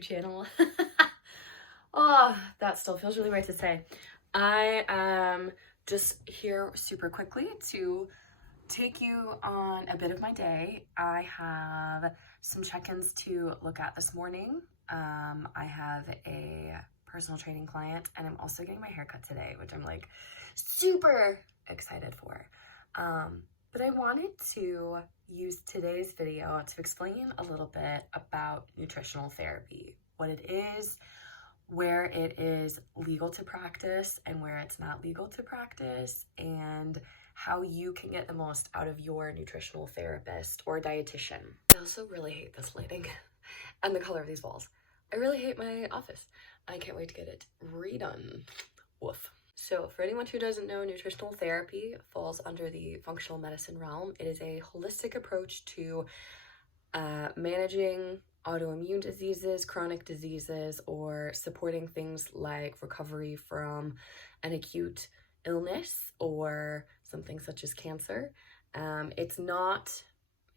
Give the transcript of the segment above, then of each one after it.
YouTube channel. Oh, that still feels really right to say. I am just here super quickly to take you on a bit of my day. I have some check-ins to look at this morning. I have a personal training client, and I'm also getting my haircut today, which I'm like super excited for. But I wanted to use today's video to explain a little bit about nutritional therapy, what it is, where it is legal to practice and where it's not legal to practice, and how you can get the most out of your nutritional therapist or dietitian. I also really hate this lighting and the color of these walls. I really hate my office. I can't wait to get it redone. Woof. So for anyone who doesn't know, nutritional therapy falls under the functional medicine realm. It is a holistic approach to managing autoimmune diseases, chronic diseases, or supporting things like recovery from an acute illness or something such as cancer. It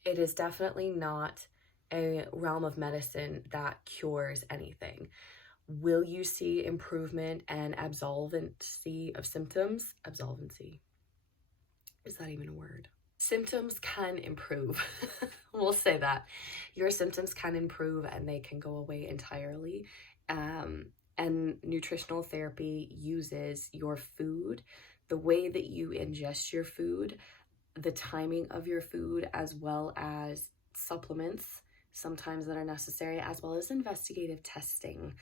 is definitely not a realm of medicine that cures anything. Will you see improvement and absolvency of symptoms? Absolvency. Is that even a word? Symptoms can improve. We'll say that. Your symptoms can improve and they can go away entirely. And nutritional therapy uses your food, the way that you ingest your food, the timing of your food, as well as supplements sometimes that are necessary, as well as investigative testing,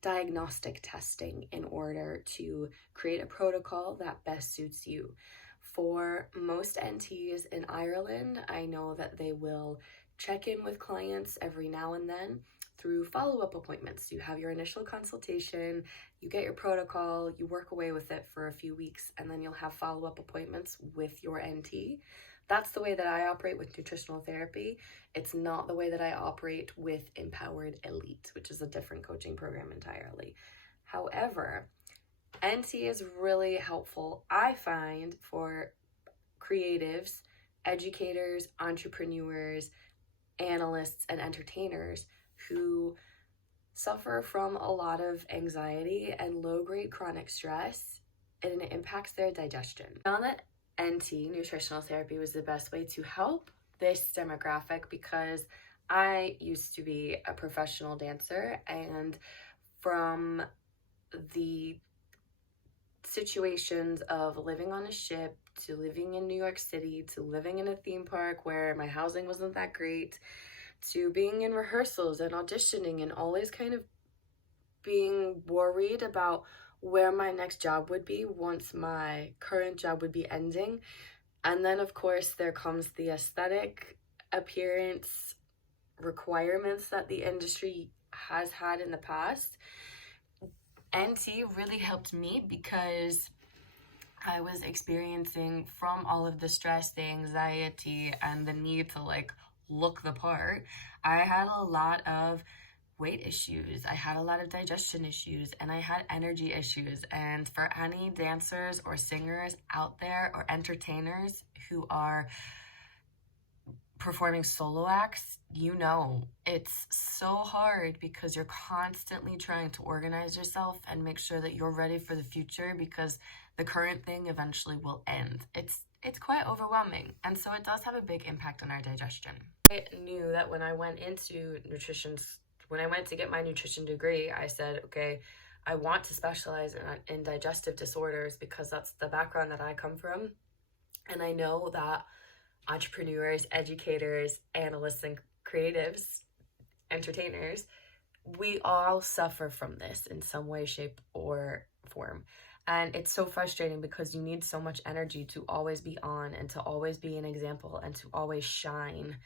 diagnostic testing, in order to create a protocol that best suits you. For most NTs in Ireland, I know that they will check in with clients every now and then through follow-up appointments. You have your initial consultation, you get your protocol, you work away with it for a few weeks, and then you'll have follow-up appointments with your NT. That's the way that I operate with nutritional therapy. It's not the way that I operate with Empowered Elite, which is a different coaching program entirely. However, NT is really helpful, I find, for creatives, educators, entrepreneurs, analysts, and entertainers who suffer from a lot of anxiety and low-grade chronic stress, and it impacts their digestion. I found that NT, nutritional therapy, was the best way to help this demographic because I used to be a professional dancer, and from the situations of living on a ship to living in New York City to living in a theme park where my housing wasn't that great to being in rehearsals and auditioning and always kind of being worried about where my next job would be once my current job would be ending. And then of course there comes the aesthetic appearance requirements that the industry has had in the past. NT really helped me because I was experiencing, from all of the stress, the anxiety, and the need to look the part, I had a lot of weight issues, I had a lot of digestion issues, and I had energy issues. And for any dancers or singers out there or entertainers who are performing solo acts, you know it's so hard because you're constantly trying to organize yourself and make sure that you're ready for the future, because the current thing eventually will end. It's quite overwhelming, and so it does have a big impact on our digestion. I knew that when I went into when I went to get my nutrition degree, I said, okay, I want to specialize in digestive disorders because that's the background that I come from, and I know that entrepreneurs, educators, analysts, and creatives, entertainers, we all suffer from this in some way, shape, or form. And it's so frustrating because you need so much energy to always be on and to always be an example and to always shine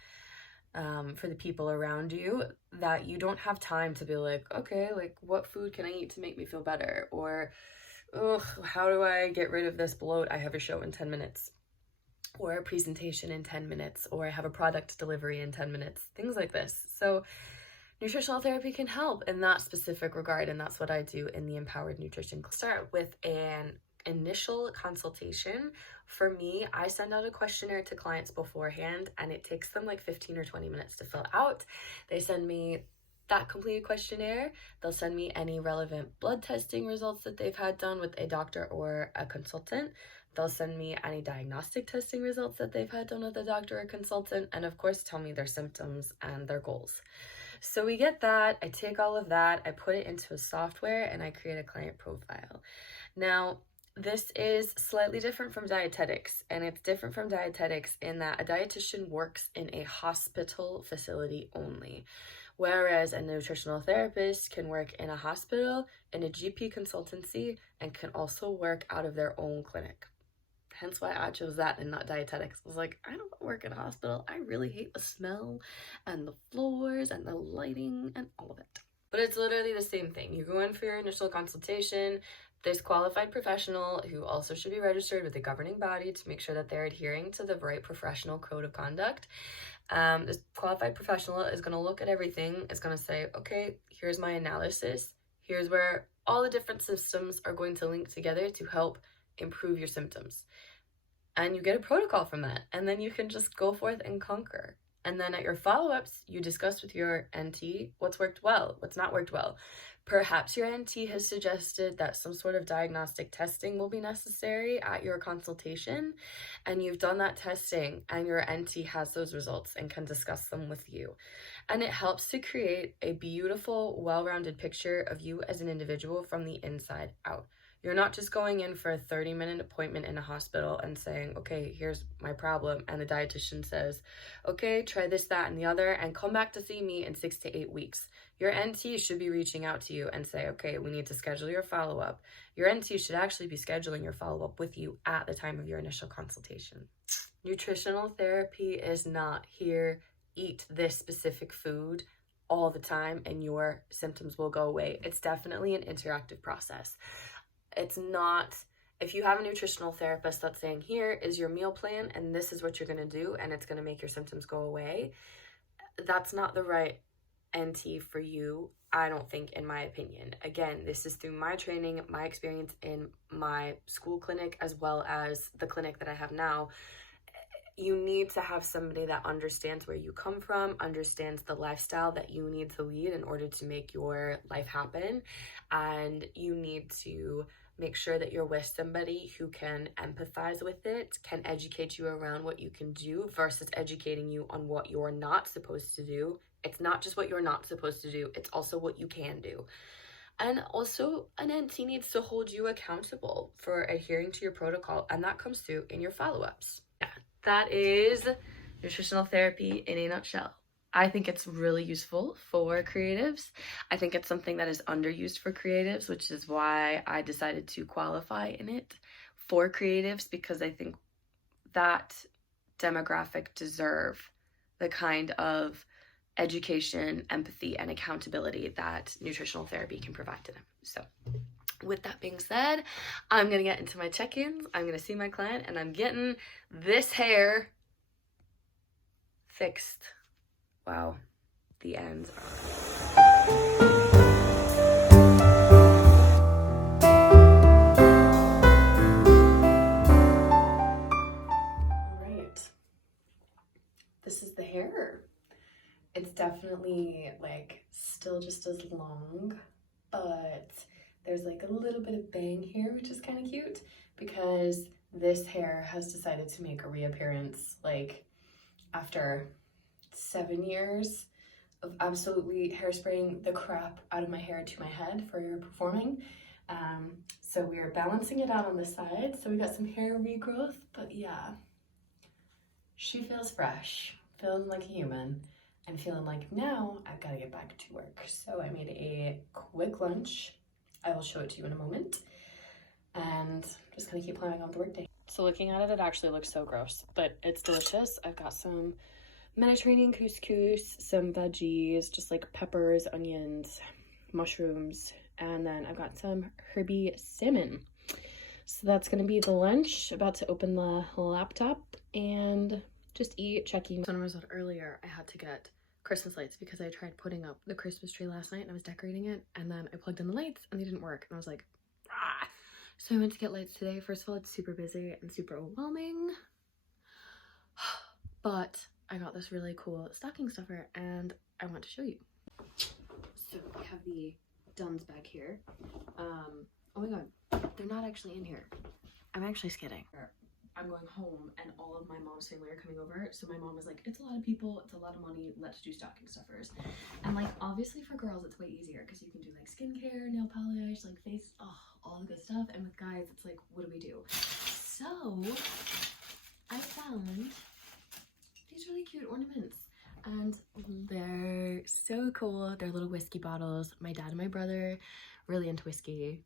for the people around you, that you don't have time to be like, okay, what food can I eat to make me feel better? Or, how do I get rid of this bloat? I have a show in 10 minutes. Or a presentation in 10 minutes, or I have a product delivery in 10 minutes, things like this. So nutritional therapy can help in that specific regard, and that's what I do in the Empowered Nutrition. Start with an initial consultation. For me, I send out a questionnaire to clients beforehand, and it takes them 15 or 20 minutes to fill out. They send me that completed questionnaire, they'll send me any relevant blood testing results that they've had done with a doctor or a consultant. They'll send me any diagnostic testing results that they've had done with a doctor or consultant, and of course tell me their symptoms and their goals. So we get that, I take all of that, I put it into a software, and I create a client profile. Now, this is slightly different from dietetics, and it's different from dietetics in that a dietitian works in a hospital facility only, whereas a nutritional therapist can work in a hospital, in a GP consultancy, and can also work out of their own clinic. Hence why I chose that and not dietetics. I was like, I don't want to work in a hospital. I really hate the smell and the floors and the lighting and all of it. But it's literally the same thing. You go in for your initial consultation. There's qualified professional who also should be registered with the governing body to make sure that they're adhering to the right professional code of conduct. This qualified professional is going to look at everything. It's going to say, okay, here's my analysis. Here's where all the different systems are going to link together to help improve your symptoms. And you get a protocol from that, and then you can just go forth and conquer. And then at your follow-ups, you discuss with your NT what's worked well, what's not worked well. Perhaps your NT has suggested that some sort of diagnostic testing will be necessary at your consultation, and you've done that testing, and your NT has those results and can discuss them with you. And it helps to create a beautiful, well-rounded picture of you as an individual from the inside out. You're not just going in for a 30-minute appointment in a hospital and saying, okay, here's my problem. And the dietitian says, okay, try this, that, and the other, and come back to see me in 6 to 8 weeks. Your NT should be reaching out to you and say, okay, we need to schedule your follow-up. Your NT should actually be scheduling your follow-up with you at the time of your initial consultation. Nutritional therapy is not here, eat this specific food all the time and your symptoms will go away. It's definitely an interactive process. It's not, if you have a nutritional therapist that's saying, here is your meal plan and this is what you're going to do and it's going to make your symptoms go away, that's not the right NT for you, I don't think, in my opinion. Again, this is through my training, my experience in my school clinic, as well as the clinic that I have now. You need to have somebody that understands where you come from, understands the lifestyle that you need to lead in order to make your life happen. And you need to make sure that you're with somebody who can empathize with it, can educate you around what you can do versus educating you on what you're not supposed to do. It's not just what you're not supposed to do, it's also what you can do. And also, an NT needs to hold you accountable for adhering to your protocol, and that comes through in your follow-ups. Yeah, that is nutritional therapy in a nutshell. I think it's really useful for creatives. I think it's something that is underused for creatives, which is why I decided to qualify in it for creatives, because I think that demographic deserve the kind of education, empathy, and accountability that nutritional therapy can provide to them. So with that being said, I'm going to get into my check-ins. I'm going to see my client, and I'm getting this hair fixed. Wow, the ends are... Right. This is the hair. It's definitely like still just as long, but there's like a little bit of bang here, which is kind of cute because this hair has decided to make a reappearance like after 7 years of absolutely hairspraying the crap out of my hair to my head for performing. So we are balancing it out on the side. So we got some hair regrowth, but yeah, she feels fresh, feeling like a human, and feeling like now I've got to get back to work. So I made a quick lunch. I will show it to you in a moment. And just gonna keep plowing on the workday. So looking at it, it actually looks so gross, but it's delicious. I've got some Mediterranean couscous, some veggies, just like peppers, onions, mushrooms, and then I've got some herby salmon. So that's gonna be the lunch. About to open the laptop and just eat, checking. When I was out earlier, I had to get Christmas lights because I tried putting up the Christmas tree last night and I was decorating it, and then I plugged in the lights and they didn't work, and I was like, ah. So I went to get lights today. First of all, it's super busy and super overwhelming, but I got this really cool stocking stuffer and I want to show you. So we have the Duns bag here. Oh my god, they're not actually in here. I'm actually skidding. I'm going home and all of my mom's family are coming over. So my mom was like, it's a lot of people, it's a lot of money, let's do stocking stuffers. And like, obviously for girls, it's way easier because you can do like skincare, nail polish, like face, all the good stuff. And with guys, it's like, what do we do? So I found these really cute ornaments and they're so cool. They're little whiskey bottles. My dad and my brother really into whiskey.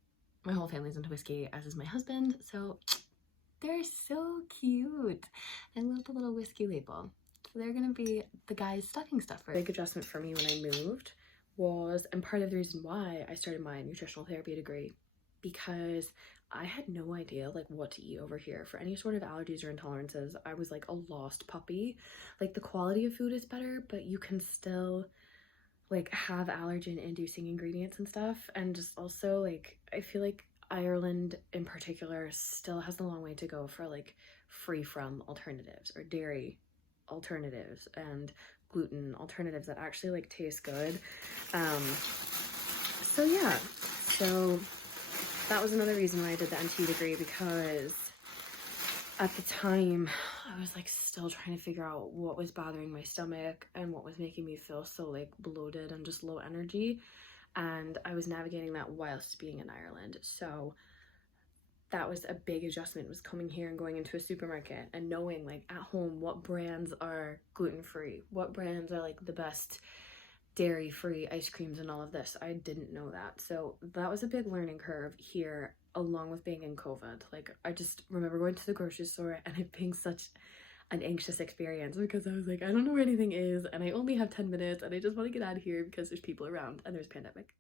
My whole family's into whiskey, as is my husband. So they're so cute. I love the little whiskey label. So they're gonna be the guy's stocking stuffer. Big adjustment for me when I moved was, and part of the reason why I started my nutritional therapy degree, because I had no idea like what to eat over here for any sort of allergies or intolerances. I was like a lost puppy. Like the quality of food is better, but you can still like have allergen inducing ingredients and stuff. And just also like, I feel like Ireland in particular still has a long way to go for like free from alternatives or dairy alternatives and gluten alternatives that actually like taste good. So yeah, so that was another reason why I did the NT degree, because at the time I was like still trying to figure out what was bothering my stomach and what was making me feel so like bloated and just low energy. And I was navigating that whilst being in Ireland. So that was a big adjustment, was coming here and going into a supermarket and knowing like at home what brands are gluten-free, what brands are like the best dairy-free ice creams and all of this. I didn't know that. So that was a big learning curve here, along with being in COVID. Like I just remember going to the grocery store and it being such an anxious experience because I was like, I don't know where anything is and I only have 10 minutes and I just want to get out of here because there's people around and there's a pandemic.